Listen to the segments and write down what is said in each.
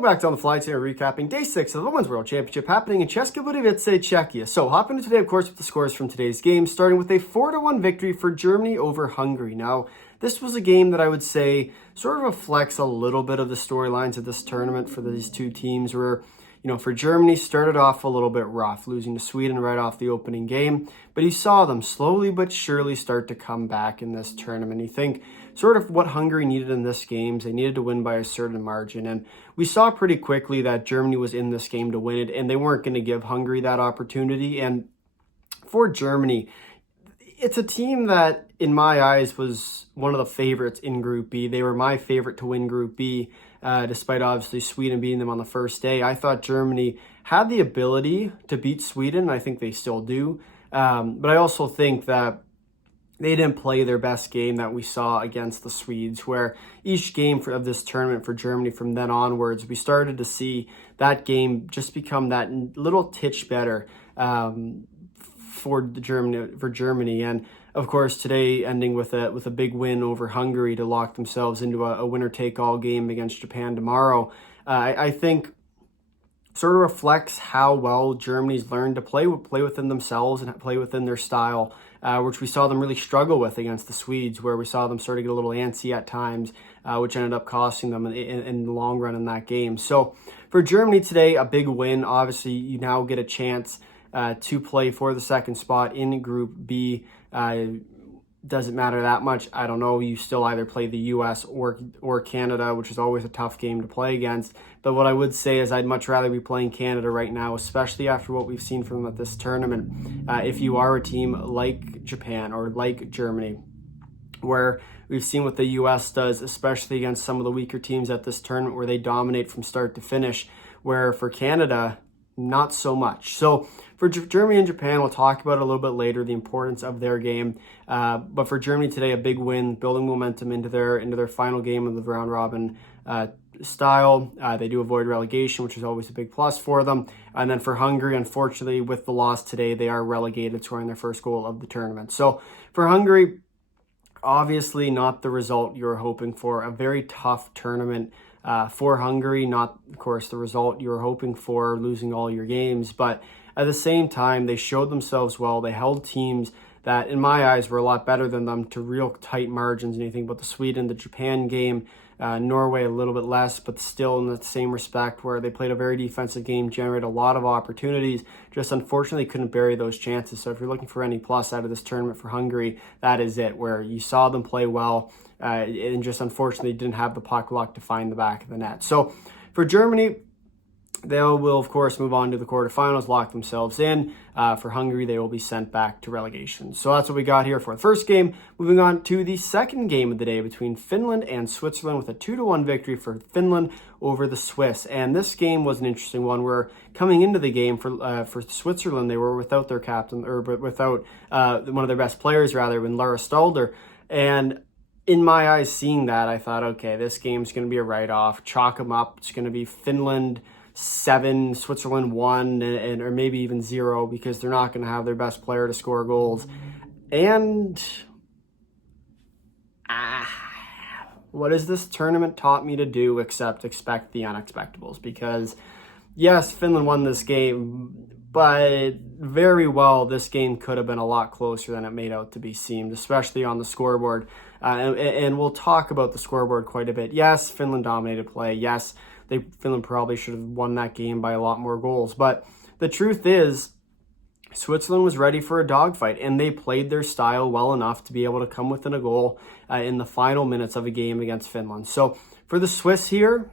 Welcome back to On the Fly. Today we're recapping Day 6 of the Women's World Championship happening in České Budějovice, Czechia. So hopping into today, of course, with the scores from today's game, starting with a 4-1 victory for Germany over Hungary. Now, this was a game that I would say sort of reflects a little bit of the storylines of this tournament for these two teams where, for Germany, started off a little bit rough, losing to Sweden right off the opening game. But you saw them slowly but surely start to come back in this tournament. You think sort of what Hungary needed in this game is they needed to win by a certain margin. And we saw pretty quickly that Germany was in this game to win it, and they weren't going to give Hungary that opportunity. And for Germany, it's a team that, in my eyes, was one of the favorites in Group B. They were my favorite to win Group B, despite obviously Sweden beating them on the first day. I thought Germany had the ability to beat Sweden. I think they still do. But I also think that they didn't play their best game that we saw against the Swedes, where each game of this tournament for Germany from then onwards, we started to see that game just become that little titch better for Germany. And of course, today ending with a big win over Hungary to lock themselves into a winner-take-all game against Japan tomorrow. I think sort of reflects how well Germany's learned to play within themselves and play within their style, which we saw them really struggle with against the Swedes, where we saw them sort of get a little antsy at times, which ended up costing them in the long run in that game. So for Germany today, a big win. Obviously, you now get a chance to play for the second spot in Group B. Doesn't matter that much. I don't know. You still either play the U.S. or Canada, which is always a tough game to play against. But what I would say is I'd much rather be playing Canada right now, especially after what we've seen from them at this tournament. If you are a team like Japan or like Germany, where we've seen what the U.S. does, especially against some of the weaker teams at this tournament, where they dominate from start to finish, where for Canada, not so much. So for Germany and Japan, we'll talk about it a little bit later, the importance of their game. But for Germany today, a big win, building momentum into their final game of the round robin style. They do avoid relegation, which is always a big plus for them. And then for Hungary, unfortunately, with the loss today, they are relegated, scoring their first goal of the tournament. So for Hungary, obviously not the result you were hoping for. A very tough tournament for Hungary, not, of course, the result you were hoping for, losing all your games. But at the same time, they showed themselves well. They held teams that, in my eyes, were a lot better than them to real tight margins. Anything but the Sweden, the Japan game, Norway a little bit less, but still in the same respect, where they played a very defensive game, generated a lot of opportunities, just unfortunately couldn't bury those chances. So if you're looking for any plus out of this tournament for Hungary, that is it, where you saw them play well and just unfortunately didn't have the puck luck to find the back of the net. So for Germany, they will, of course, move on to the quarterfinals, lock themselves in. For Hungary, they will be sent back to relegation. So that's what we got here for the first game. Moving on to the second game of the day between Finland and Switzerland, with a 2-1 victory for Finland over the Swiss. And this game was an interesting one, where coming into the game for Switzerland, they were without their captain, or without one of their best players, rather, in Lara Stalder. And in my eyes, seeing that, I thought, okay, this game's going to be a write-off. Chalk them up. It's going to be Finland 7, Switzerland 1, or maybe even 0, because they're not going to have their best player to score goals. And what has this tournament taught me to do except expect the unexpectables? Because yes, Finland won this game, but very well this game could have been a lot closer than it made out to be seemed, especially on the scoreboard. And we'll talk about the scoreboard quite a bit. Yes, Finland dominated play. Yes, Finland probably should have won that game by a lot more goals. But the truth is, Switzerland was ready for a dogfight, and they played their style well enough to be able to come within a goal in the final minutes of a game against Finland. So for the Swiss here,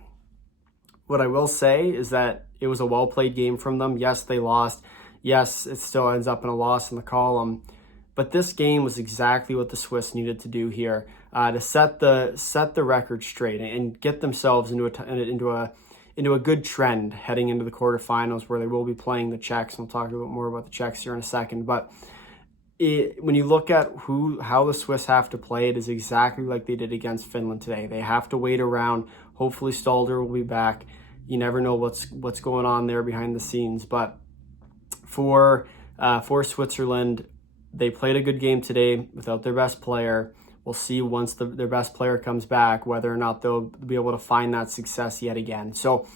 what I will say is that it was a well-played game from them. Yes, they lost. Yes, it still ends up in a loss in the column. But this game was exactly what the Swiss needed to do here to set the record straight and get themselves into a good trend heading into the quarterfinals, where they will be playing the Czechs. And we'll talk a bit more about the Czechs here in a second. But when you look at how the Swiss have to play, it is exactly like they did against Finland today. They have to wait around. Hopefully Stalder will be back. You never know what's going on there behind the scenes. But for Switzerland, they played a good game today without their best player. We'll see once their best player comes back whether or not they'll be able to find that success yet again. So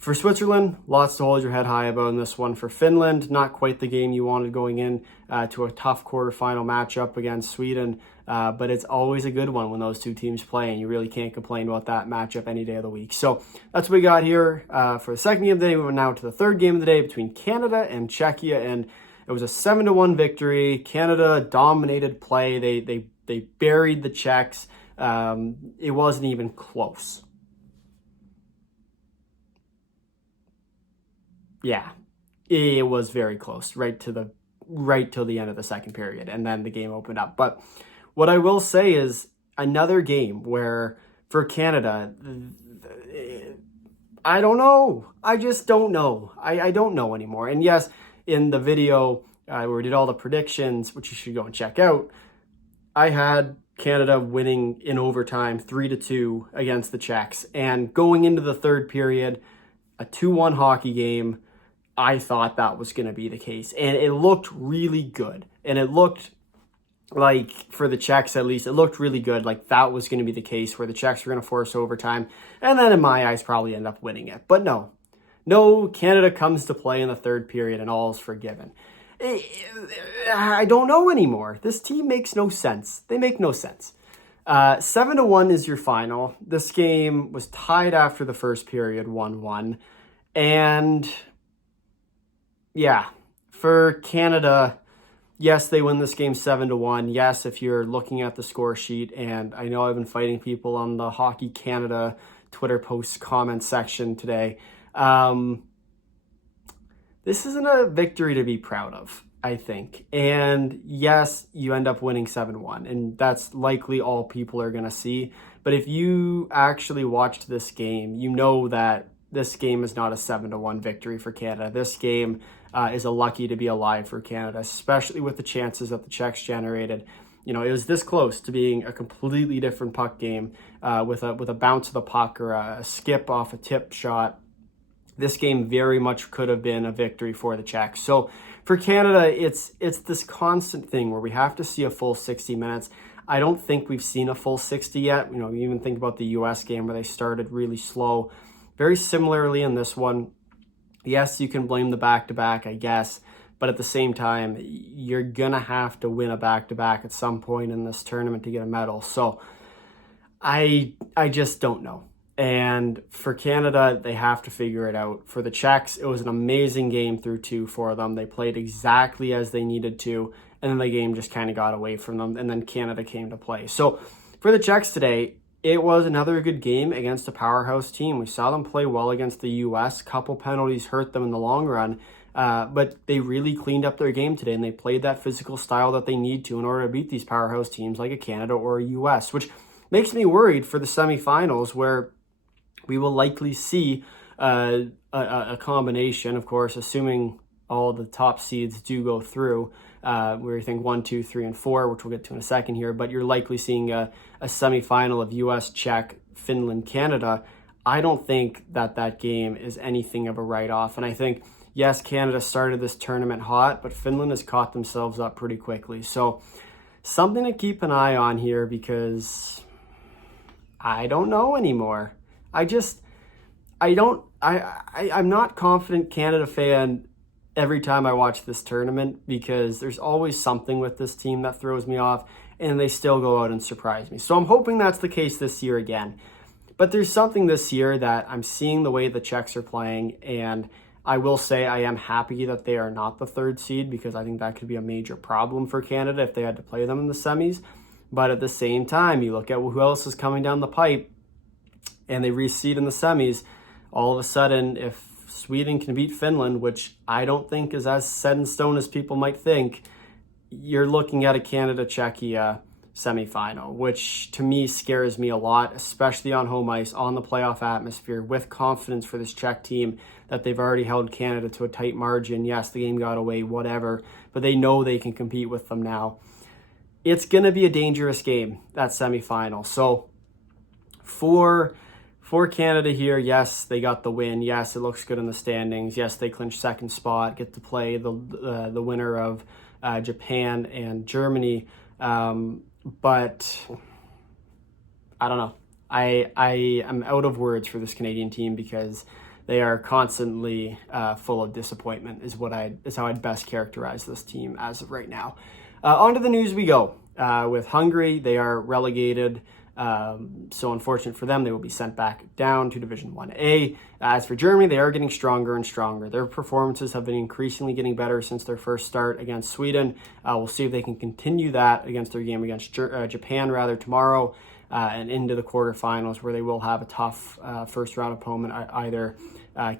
For Switzerland, lots to hold your head high about in this one. For Finland, not quite the game you wanted going in to a tough quarterfinal matchup against Sweden, but it's always a good one when those two teams play, and you really can't complain about that matchup any day of the week. So that's what we got here for the second game of the day. We went now to the third game of the day between Canada and Czechia, and it was a 7-1 victory. Canada dominated play. They buried the Czechs. It wasn't even close. Yeah, it was very close, right till the end of the second period, and then the game opened up. But what I will say is another game where for Canada, I don't know. I just don't know. I don't know anymore. And yes, in the video where we did all the predictions, which you should go and check out, I had Canada winning in overtime 3-2 against the Czechs. And going into the third period, a 2-1 hockey game, I thought that was going to be the case. And it looked really good. And it looked like, for the Czechs at least, it looked really good. Like that was going to be the case where the Czechs were going to force overtime. And then in my eyes, probably end up winning it. But no, Canada comes to play in the third period and all is forgiven. I don't know anymore. This team makes no sense. They make no sense. 7-1 is your final. This game was tied after the first period, 1-1. And yeah, for Canada, yes, they win this game 7-1. Yes, if you're looking at the score sheet, and I know I've been fighting people on the Hockey Canada Twitter post comment section today. This isn't a victory to be proud of, I think. And yes, you end up winning 7-1, and that's likely all people are going to see. But if you actually watched this game, you know that this game is not a 7-1 victory for Canada. This game is a lucky to be alive for Canada, especially with the chances that the Czechs generated. You know, it was this close to being a completely different puck game with a bounce of the puck or a skip off a tip shot. This game very much could have been a victory for the Czechs. So for Canada, it's this constant thing where we have to see a full 60 minutes. I don't think we've seen a full 60 yet. You know, you even think about the U.S. game where they started really slow. Very similarly in this one, yes, you can blame the back-to-back, I guess, but at the same time, you're going to have to win a back-to-back at some point in this tournament to get a medal. So I just don't know. And for Canada, they have to figure it out. For the Czechs, it was an amazing game through two for them. They played exactly as they needed to, and then the game just kind of got away from them, and then Canada came to play. So for the Czechs today, it was another good game against a powerhouse team. We saw them play well against the U.S. Couple penalties hurt them in the long run, but they really cleaned up their game today, and they played that physical style that they need to in order to beat these powerhouse teams like a Canada or a U.S., which makes me worried for the semifinals where we will likely see a combination, of course, assuming all the top seeds do go through, where you think 1, 2, 3, and 4, which we'll get to in a second here, but you're likely seeing a semifinal of US, Czech, Finland, Canada. I don't think that game is anything of a write-off. And I think, yes, Canada started this tournament hot, but Finland has caught themselves up pretty quickly. So something to keep an eye on here because I don't know anymore. I'm not confident Canada fan every time I watch this tournament because there's always something with this team that throws me off and they still go out and surprise me. So I'm hoping that's the case this year again. But there's something this year that I'm seeing the way the Czechs are playing, and I will say I am happy that they are not the third seed because I think that could be a major problem for Canada if they had to play them in the semis. But at the same time, you look at who else is coming down the pipe and they reseed in the semis, all of a sudden, if Sweden can beat Finland, which I don't think is as set in stone as people might think, you're looking at a Canada-Czechia semifinal, which to me scares me a lot, especially on home ice, on the playoff atmosphere, with confidence for this Czech team that they've already held Canada to a tight margin. Yes, the game got away, whatever, but they know they can compete with them now. It's going to be a dangerous game, that semifinal. So for Canada here, yes, they got the win. Yes, it looks good in the standings. Yes, they clinched second spot, get to play the winner of Japan and Germany. But I don't know. I am out of words for this Canadian team because they are constantly full of disappointment is how I'd best characterize this team as of right now. On to the news we go. With Hungary, they are relegated. So unfortunate for them, they will be sent back down to Division 1A. As for Germany, they are getting stronger and stronger. Their performances have been increasingly getting better since their first start against Sweden. We'll see if they can continue that against their game against Japan tomorrow and into the quarterfinals, where they will have a tough first round opponent, either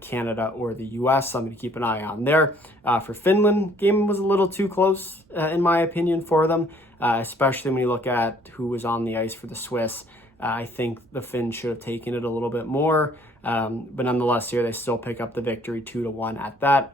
Canada or the US. So I'm going to keep an eye on there. For Finland, game was a little too close, in my opinion, for them. Especially when you look at who was on the ice for the Swiss. I think the Finns should have taken it a little bit more, but nonetheless here they still pick up the victory 2-1 at that.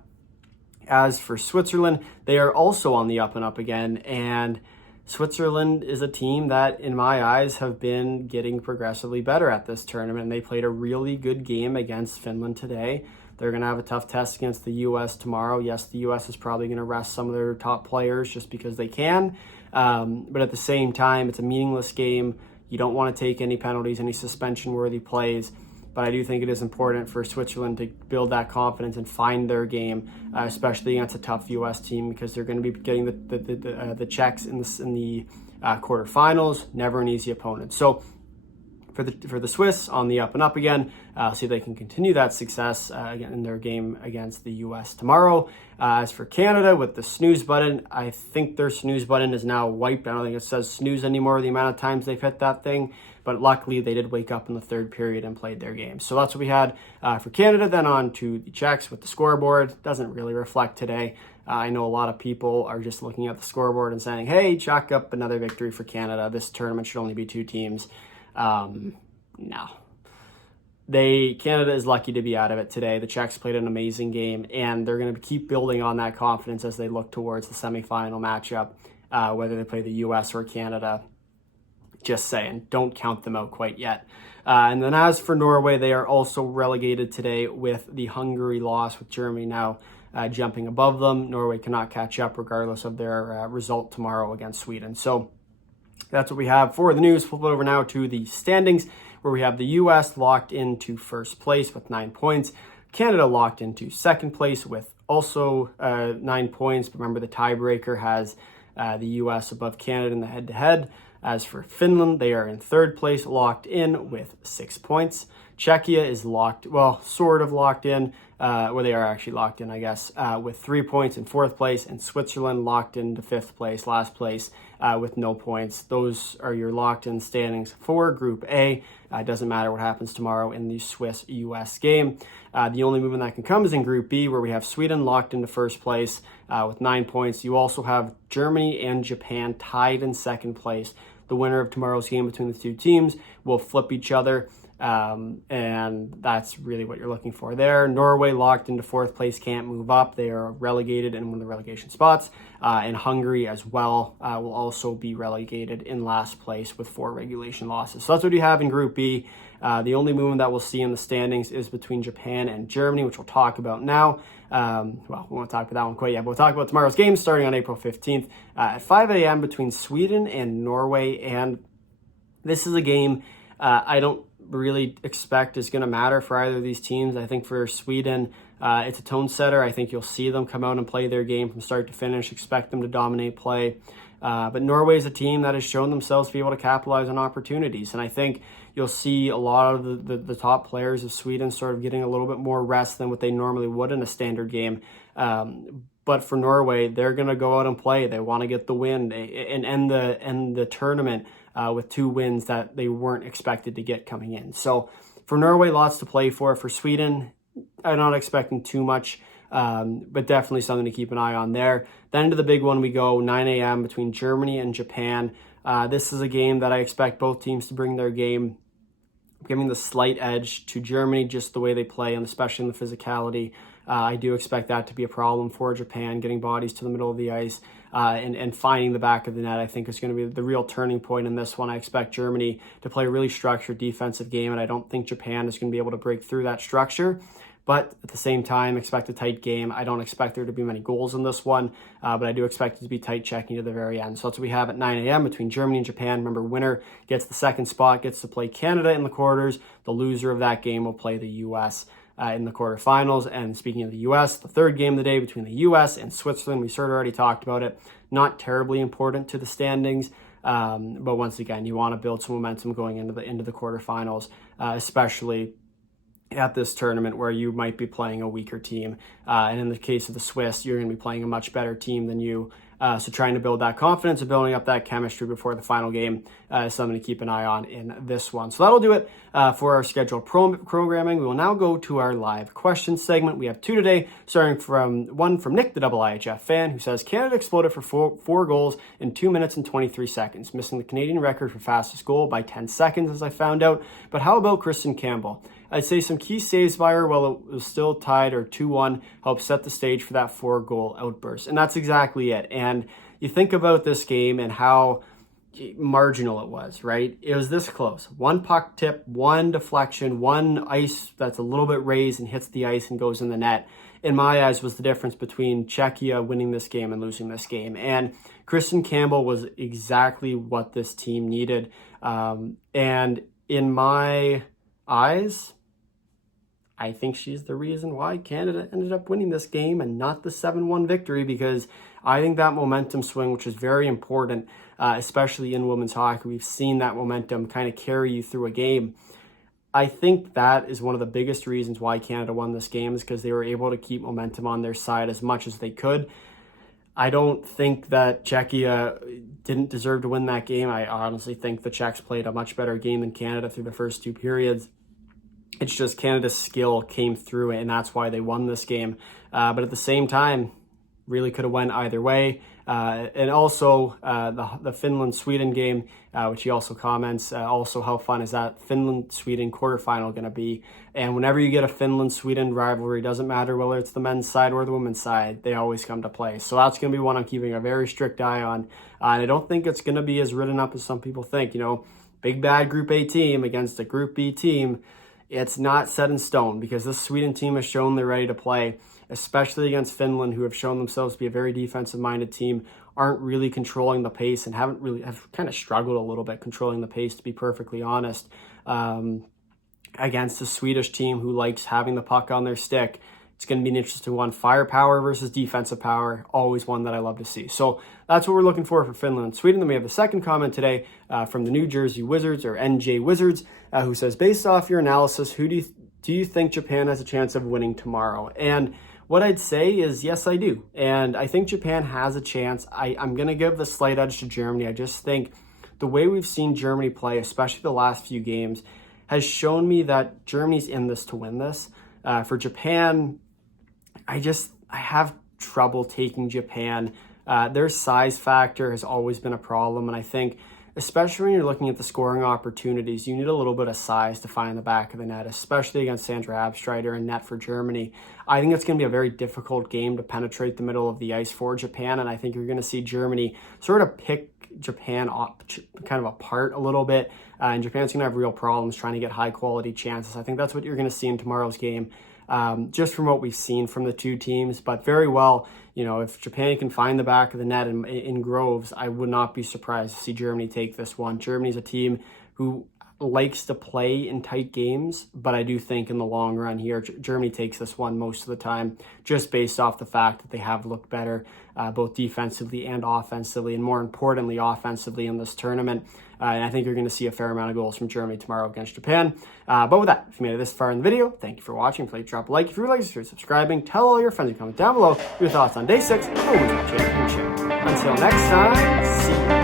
As for Switzerland, they are also on the up and up again, and Switzerland is a team that, in my eyes, have been getting progressively better at this tournament. They played a really good game against Finland today. They're going to have a tough test against the U.S. tomorrow. Yes, the U.S. is probably going to rest some of their top players just because they can. But at the same time, it's a meaningless game. You don't want to take any penalties, any suspension-worthy plays. But I do think it is important for Switzerland to build that confidence and find their game, especially against a tough U.S. team, because they're going to be getting the Czechs in the quarterfinals. Never an easy opponent. So for the Swiss, on the up and up again. See if they can continue that success again in their game against the U.S. tomorrow. As for Canada, with the snooze button, I think their snooze button is now wiped. I don't think it says snooze anymore, the amount of times they've hit that thing. But luckily, they did wake up in the third period and played their game. So that's what we had for Canada. Then on to the Czechs with the scoreboard. Doesn't really reflect today. I know a lot of people are just looking at the scoreboard and saying, hey, chalk up another victory for Canada. This tournament should only be 2 teams. No. Canada is lucky to be out of it today. The Czechs played an amazing game, and they're going to keep building on that confidence as they look towards the semifinal matchup, whether they play the U.S. or Canada. Just saying, don't count them out quite yet. And then as for Norway, they are also relegated today with the Hungary loss, with Germany now jumping above them. Norway cannot catch up regardless of their result tomorrow against Sweden. So that's what we have for the news. Flip over now to the standings, where we have the U.S. locked into first place with 9 points. Canada locked into second place with also 9 points. Remember, the tiebreaker has the U.S. above Canada in the head-to-head. As for Finland, they are in third place, locked in with 6 points. Czechia is sort of locked in. They are actually locked in, I guess, with 3 points in fourth place, and Switzerland locked into fifth place, last place, with no points. Those are your locked-in standings for Group A. It doesn't matter what happens tomorrow in the Swiss-US game. The only movement that can come is in Group B, where we have Sweden locked into first place with 9 points. You also have Germany and Japan tied in second place. The winner of tomorrow's game between the two teams will flip each other. And that's really what you're looking for there. Norway locked into fourth place, can't move up. They are relegated in one of the relegation spots. And Hungary as well will also be relegated in last place with 4 regulation losses. So that's what you have in Group B. The only movement that we'll see in the standings is between Japan and Germany, which we'll talk about now. We won't talk about that one quite yet, but we'll talk about tomorrow's game starting on April 15th at 5 a.m. between Sweden and Norway. And this is a game I don't really expect is going to matter for either of these teams. I think for Sweden, it's a tone setter. I think you'll see them come out and play their game from start to finish, expect them to dominate play. But Norway is a team that has shown themselves to be able to capitalize on opportunities. And I think you'll see a lot of the top players of Sweden sort of getting a little bit more rest than what they normally would in a standard game. But for Norway, they're going to go out and play. They want to get the win and end the tournament with 2 wins that they weren't expected to get coming in. So for Norway, lots to play for. For Sweden, I'm not expecting too much, but definitely something to keep an eye on there. Then to the big one we go, 9 a.m. between Germany and Japan. This is a game that I expect both teams to bring their game, giving the slight edge to Germany, just the way they play, and especially in the physicality. I do expect that to be a problem for Japan, getting bodies to the middle of the ice and finding the back of the net. I think is going to be the real turning point in this one. I expect Germany to play a really structured defensive game, and I don't think Japan is going to be able to break through that structure. But at the same time, expect a tight game. I don't expect there to be many goals in this one, but I do expect it to be tight checking to the very end. So that's what we have at 9 a.m. between Germany and Japan. Remember, winner gets the second spot, gets to play Canada in the quarters. The loser of that game will play the U.S. in the quarterfinals. And speaking of the U.S., the third game of the day between the U.S. and Switzerland, we sort of already talked about it. Not terribly important to the standings, but once again, you want to build some momentum going into the quarterfinals, especially at this tournament where you might be playing a weaker team. And in the case of the Swiss, you're going to be playing a much better team than you. So trying to build that confidence and building up that chemistry before the final game is something to keep an eye on in this one. So that'll do it for our scheduled programming. We will now go to our live question segment. We have two today, starting from one from Nick, the Iihf fan, who says, Canada exploded for four goals in 2 minutes and 23 seconds, missing the Canadian record for fastest goal by 10 seconds, as I found out. But how about Kristen Campbell? I'd say some key saves by her while it was still tied or 2-1 helped set the stage for that 4-goal outburst. And that's exactly it. And you think about this game and how marginal it was, right? It was this close. One puck tip, one deflection, one ice that's a little bit raised and hits the ice and goes in the net. In my eyes, was the difference between Czechia winning this game and losing this game. And Kristen Campbell was exactly what this team needed. And in my eyes, I think she's the reason why Canada ended up winning this game and not the 7-1 victory, because I think that momentum swing, which is very important, especially in women's hockey, we've seen that momentum kind of carry you through a game. I think that is one of the biggest reasons why Canada won this game, is because they were able to keep momentum on their side as much as they could. I don't think that Czechia didn't deserve to win that game. I honestly think the Czechs played a much better game than Canada through the first two periods. It's just Canada's skill came through, and that's why they won this game. But at the same time, really could have went either way. And also the Finland-Sweden game, which he also comments, also how fun is that Finland-Sweden quarterfinal going to be? And whenever you get a Finland-Sweden rivalry, doesn't matter whether it's the men's side or the women's side, they always come to play. So that's going to be one I'm keeping a very strict eye on. And I don't think it's going to be as written up as some people think. You know, big bad Group A team against a Group B team. It's not set in stone, because this Sweden team has shown they're ready to play, especially against Finland, who have shown themselves to be a very defensive-minded team, aren't really controlling the pace and have kind of struggled a little bit controlling the pace, to be perfectly honest, against a Swedish team who likes having the puck on their stick. It's going to be an interesting one. Firepower versus defensive power, always one that I love to see. So that's what we're looking for Finland and Sweden. Then we have the second comment today from the New Jersey Wizards, or NJ Wizards, who says, based off your analysis, who do you think Japan has a chance of winning tomorrow? And what I'd say is, yes, I do. And I think Japan has a chance. I'm going to give the slight edge to Germany. I just think the way we've seen Germany play, especially the last few games, has shown me that Germany's in this to win this. For Japan, I have trouble taking Japan. Their size factor has always been a problem, and I think especially when you're looking at the scoring opportunities, you need a little bit of size to find the back of the net, especially against Sandra Abstreiter and net for Germany. I think it's going to be a very difficult game to penetrate the middle of the ice for Japan, and I think you're going to see Germany sort of pick Japan up, kind of apart a little bit, and Japan's going to have real problems trying to get high-quality chances. I think that's what you're going to see in tomorrow's game. Just from what we've seen from the two teams, but very well, you know, if Japan can find the back of the net in Groves, I would not be surprised to see Germany take this one. Germany's a team who likes to play in tight games, but I do think in the long run here, Germany takes this one most of the time, just based off the fact that they have looked better, both defensively and offensively, and more importantly, offensively in this tournament. And I think you're going to see a fair amount of goals from Germany tomorrow against Japan. But with that, if you made it this far in the video, thank you for watching. Please drop a like if you like, consider subscribing. Tell all your friends and comment down below your thoughts on Day 6 of the Women's World Championship. Until next time, see you.